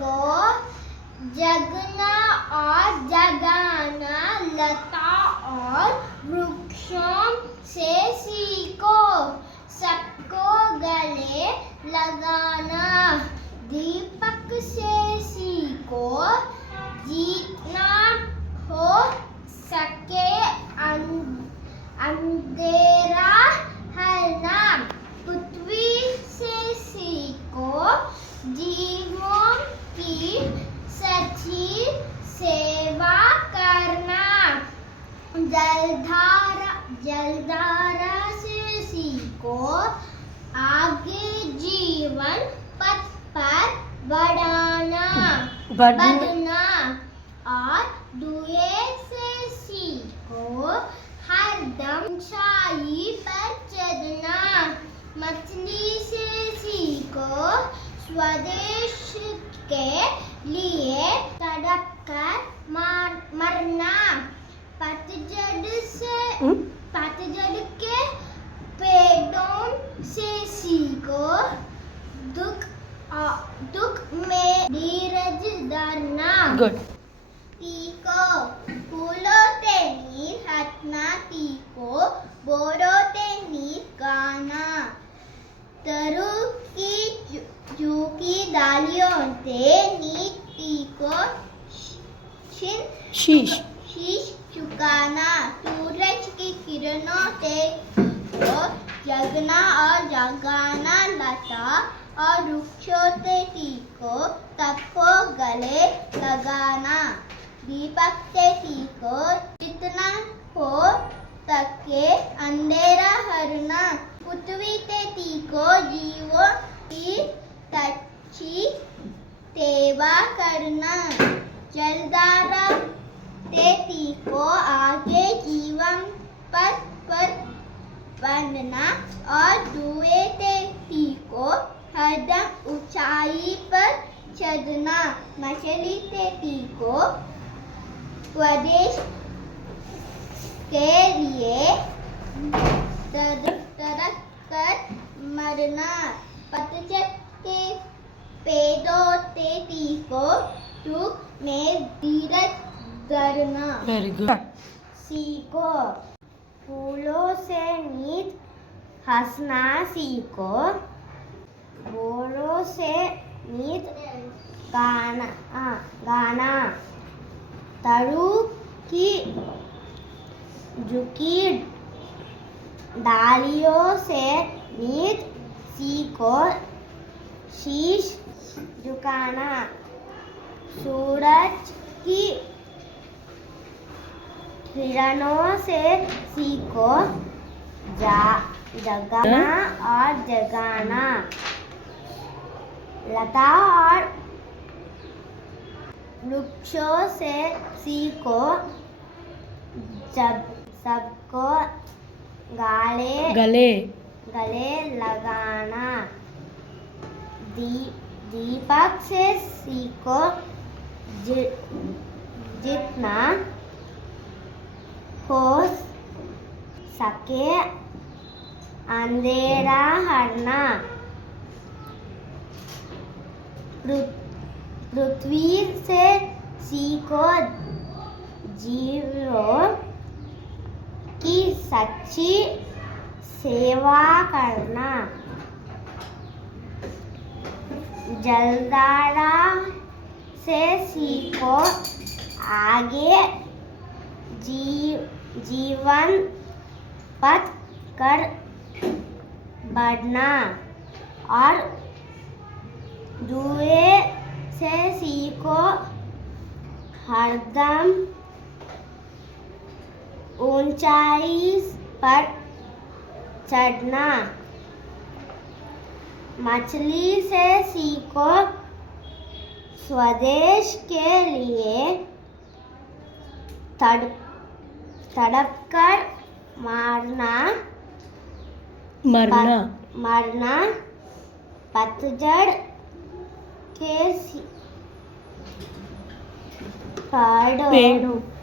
सीखो, जगना और जगाना, लता और वृक्षों से सीखो, सबको गले लगाना, दीपक से सीखो, जीतना हो सके अंधेरा हरना, पृथ्वी से सीखो, जीवों की सच्ची सेवा करना, जलधारा से सीखो, आगे जीवन पथ पर बढ़ना और धुएं से सीखो, हरदम ऊंचाई पर चढ़ना, मछली से सीखो, स्वदेश के लिए तड़प कर मरना, पतझड़ के पेड़ों से सीखो, दुख में धीरज धरना। गुड। तीको फूलों ते नीर हटना, तीको बोरों ते नीर गाना, तरु की झुकी डालियों से नीर तीको शीश झुकाना, सूरज की किरणों से को जगना और जगाना, लता और वृक्षों से सीखो, सबको गले लगाना, दीपक से सीखो, जितना हो सके अंधेरा हरना, पृथ्वी से सीखो, जीवों की सच्ची सेवा करना, जलधारा से सीखो, आगे जीवन पथ पर बढ़ना और धुएं से सीखो, हरदम ऊंचाई पर चढ़ना, मछली से सीखो, स्वदेश के लिए तड़प कर मरना, पतझड़ के पेड़ों से सीखो, दुख में धीरज धरना। Very good. सीखो, फूलों से नींद हंसना सीखो, बोरों से नींद गाना, तरु की झुकी डालियों से नींद सीखो, शीश झुकाना, सूरज की किरणों से सीखो, जगना और जगाना, लता और वृक्षों से सीखो, जब सबको गले लगाना, दीपक से सीखो, जितना हो सके अंधेरा हरना, पृथ्वी से सीखो, जीवों की सच्ची सेवा करना, जलधारा से सीखो, आगे जीवन पथ कर बढ़ना और धुएं से सीखो, हरदम ऊंचाई पर चढ़ना, मछली से सीखो, स्वदेश के लिए तड़प कर मरना, पतझड़ के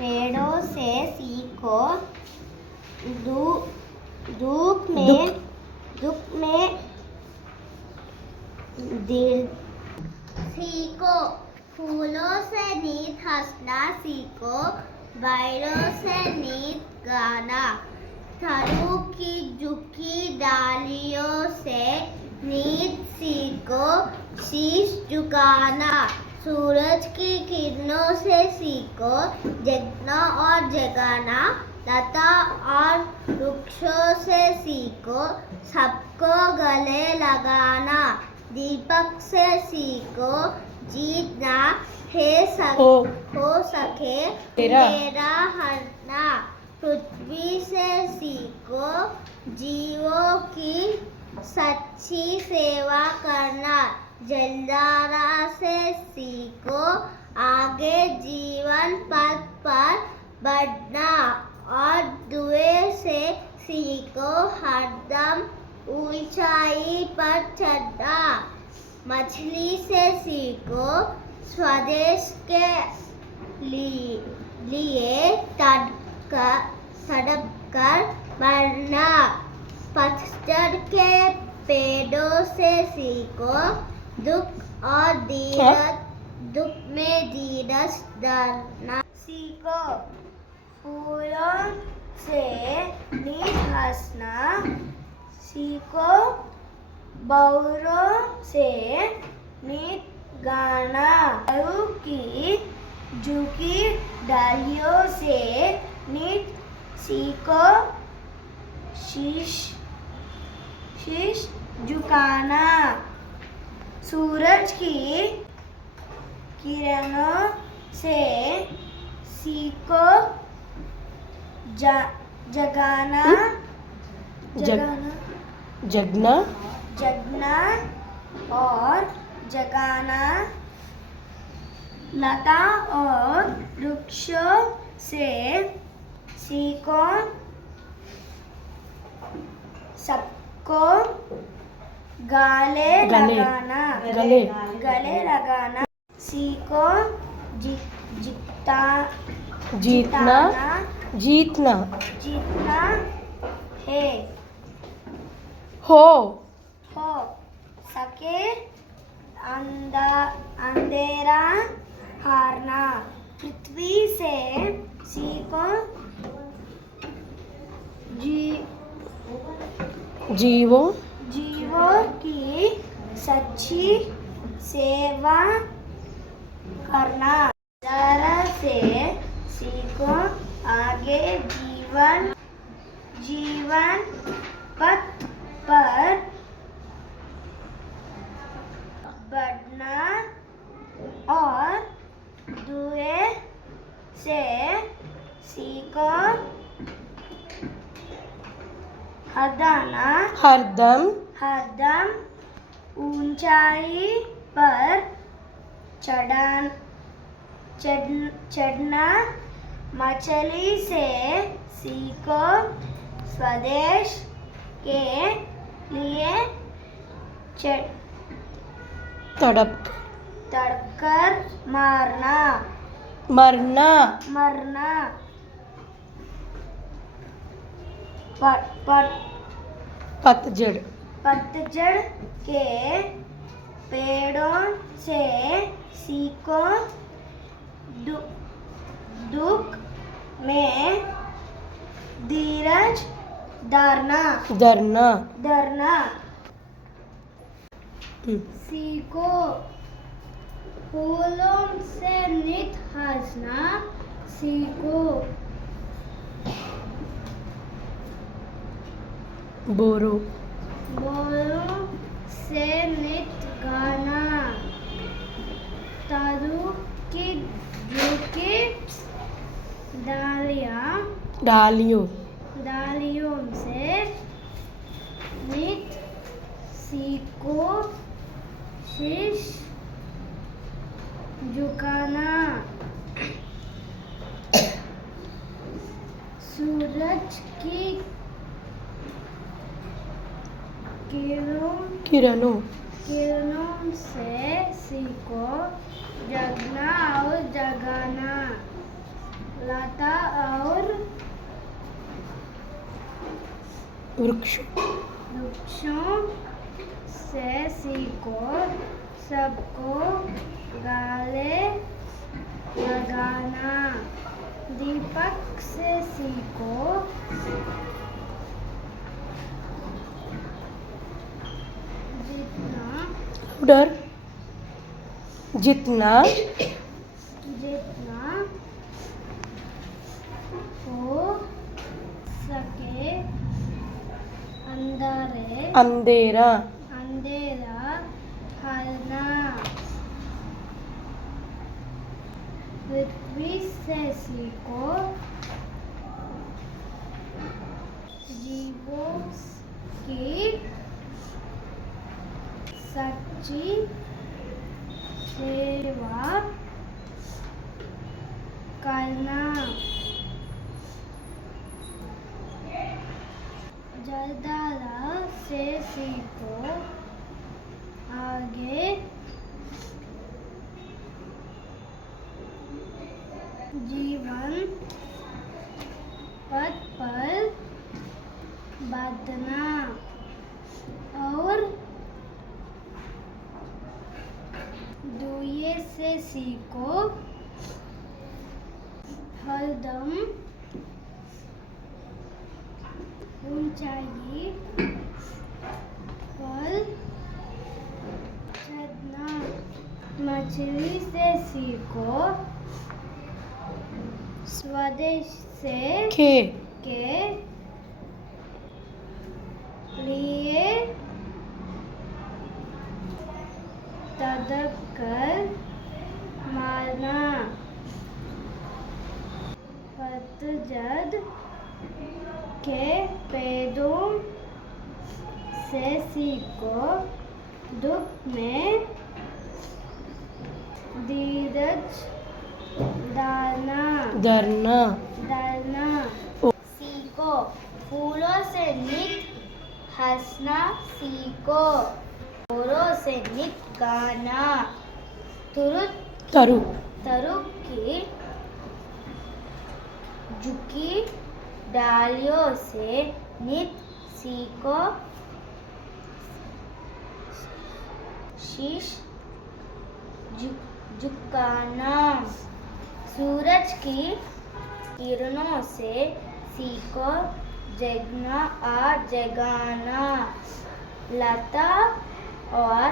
पेड़ों से सीखो, दुख में सीखो। सीखो, फूलों से नीत हंसना सीखो, बैलों से नीत गाना, थरू की झुकी डालियों से नीत सीखो, शीश झुकाना, सूरज की किरणों से सीखो, जगना और जगाना, लता और वृक्षों से सीखो, सबको गले लगाना, दीपक से सीखो, जीतना हो सके तेरा हरना, पृथ्वी से सीखो, जीवों की सच्ची सेवा करना, जलधारा से सीखो, आगे जीवन पथ पर बढ़ना, और धुएं से सीखो, हरदम ऊंचाई पर चढ़ना, मछली से सीखो, स्वदेश के लिए तड़प कर मरना, पतझड़ के पेड़ों से सीखो, दुख में धीरज धरना सीखो, फूलों से नीत हंसना सीखो, बौरों से नीत गाना, फूलों की झुकी डालियों से नीत सीखो, शीश झुकाना, सूरज की किरणों से सीखो, जगना और जगाना, लता और वृक्षों से सीखो, सबको गले लगाना सीखो, जीतना है हो सके, अंधेरा हारना, पृथ्वी से सीखो, जीवों की सच्ची सेवा करना, जरा से सीखो, आगे जीवन पथ पर बढ़ना, और धुएं से सीखो, हरदम ऊंचाई पर चढ़ना, मछली से सीखो, स्वदेश के लिए तड़प कर मरना, पतझड़ के पेड़ों से सीखो, दुख में धीरज धरना सीखो, फूलों से नित हंसना सीखो, बोरो से नित गाना, तरु की झुकी डालियों से नित सीखो, शीश झुकाना, सूरज की किरणों से सीखो, जगना और जगाना, लता और वृक्षों से सीखो, सबको गले लगाना। दीपक से सीखो जितना उधर जितना जितना हो सके अंधेरा अंधेरा हरना। पृथ्वी से सीखो जीवों की सच्ची सेवा करना। जलधारा से सीखो आगे जीवन पथ पर बढ़ना। और दुए से सीखो हरदम ऊंचाई पर चढ़ना। मछली से सीखो स्वदेश से के लिए तड़प कर मारना। पतझड़ के पेड़ों से सीखो धूप में धीरज धरना सीखो फूलों से नित हंसना। सीखो मोरों से नित गाना। तरु तरु की झुकी डालियों से नित सीखो शीश झुकाना। सूरज की किरणों से सीखो जगाना। लता और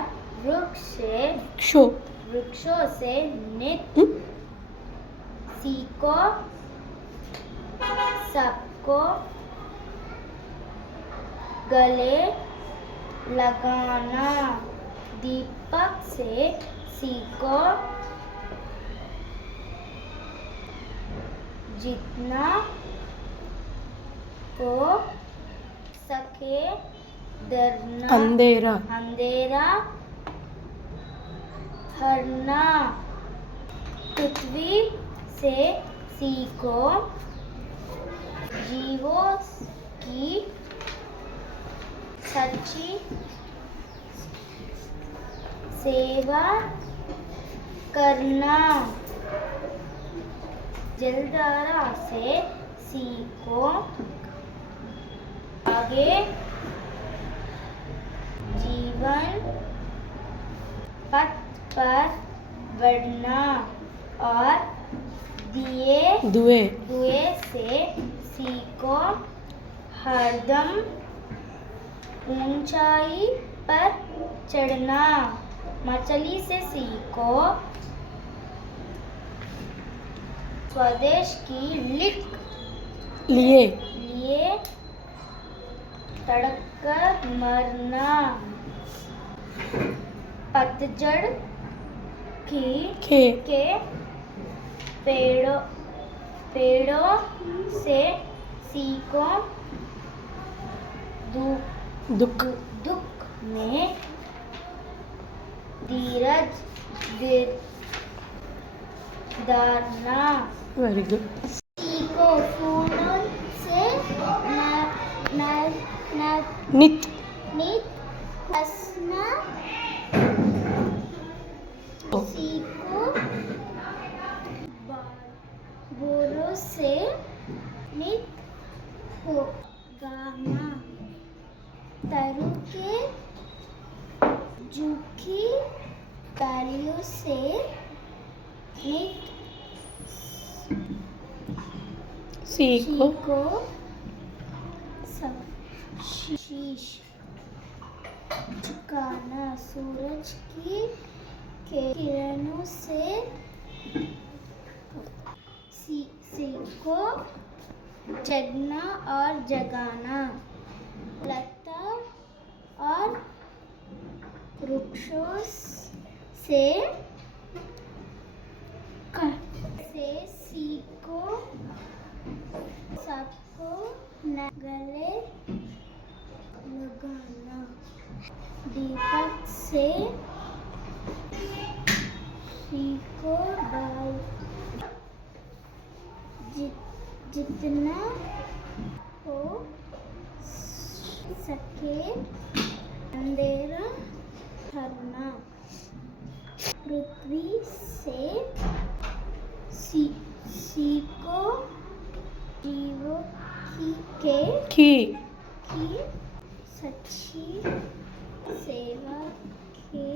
वृक्षों से नित सीखो सबको गले लगाना। दीपक से सीखो जितना हो सके डरना। अंधेरा हरना। पृथ्वी से सीखो जीवों की सच्ची सेवा करना। जलधारा से सीखो आगे जीवन पथ पर बढ़ना। और दुए से सीखो हरदम ऊंचाई पर चढ़ना। मछली से सीखो स्वदेश की लिए तड़प कर मरना। पतझड़ के पेड़ों से सीखो दुख में धीरज धरना। Very good. सीखो फूलों से नित हंसना। सीखो बोरों से नित हो गाना। तरु के झुकी नित सी को को शीश झुकाना सूरज की किरणों से सी को जगना और जगाना लता और वृक्षों से सीखो सबको गले लगाना दीपक से सीखो डाल जितना हो सके अंधेरा करना पृथ्वी से सीखो जीवों की सच्ची सेवा के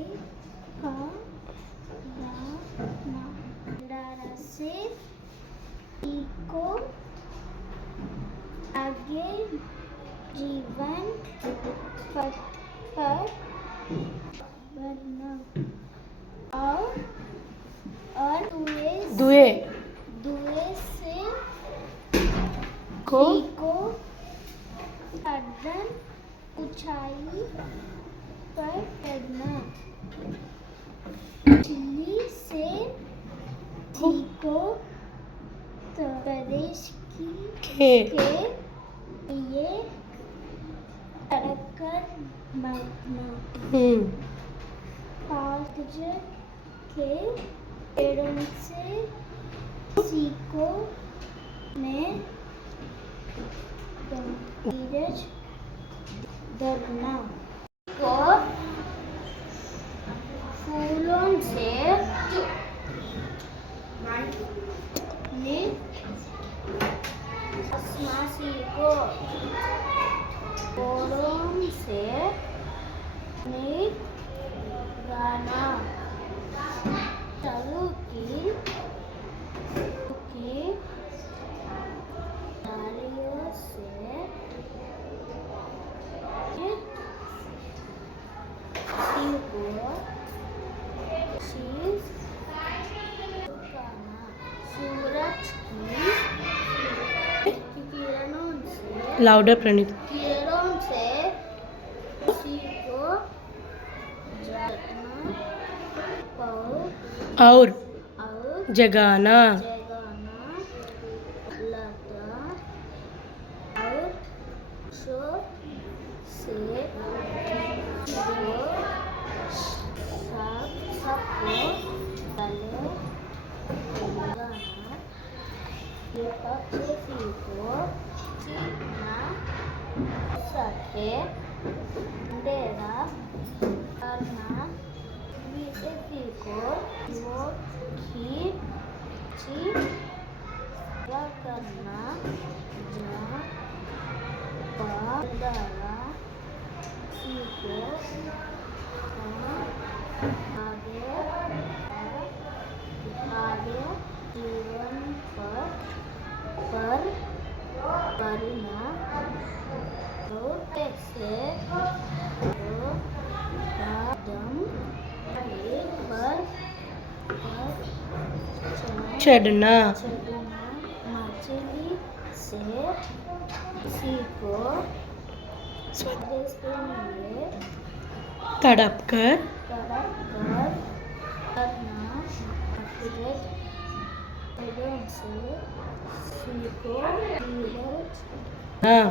भंडारा से सीखो आगे जीवन पथ पर बढ़ना और दुए से को गर्दन ऊंचाई पर करना चिल्ली से सीखो प्रदेश के लिए कर मरना कागज के पेड़ों से सीखो में धीरज धरना को फूलों से सीखो पेड़ों से गाना चालू की डालियों से शीश झुकाना सूरज की किरणों से लाउडर प्रणीत किरणों से सीखो जगना और और जगाना जगाना लता और शो से सबको गले लगाना दीपक से सीखो सीखना सके अंधेरा करना से सीखो वो क्या करना द्वारा सीखो आगे जीवन पर करना कैसे कदम पर चढ़ना मछली से सीखो स्वदेश के लिए तड़प कर करना से सीखो हाँ